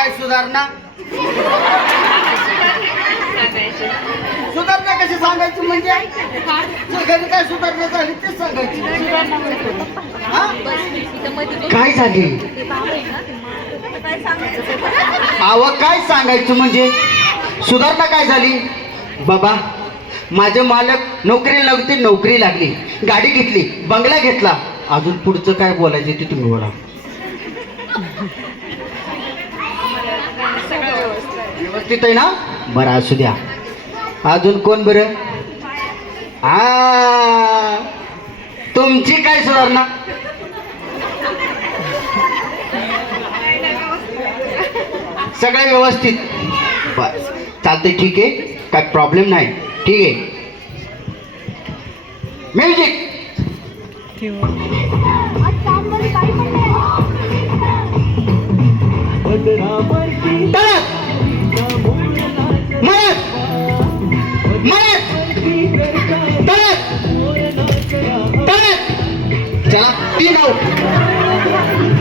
काय सुधारणा? सुधारणा कशी सांगायची म्हणजे? घरी काय सुधारणा झाली तेच सांगायची? काय झाली? आव काय सांगायचं म्हणजे? सुधारणा काय झाली? बाबा माझे मालक नोकरी लागते नोकरी लागली. गाडी घेतली बंगला घेतला. अजून पुढचं काय बोलायचं ते तुम्ही बोला. व्यवस्थित आहे ना? बरं असू द्या. अजून कोण बरं? आ तुमची काय सुधारणा? सगळं व्यवस्थित. बस चालतंय ठीक आहे. काय प्रॉब्लेम नाही. ठीक आहे. Music Palestino.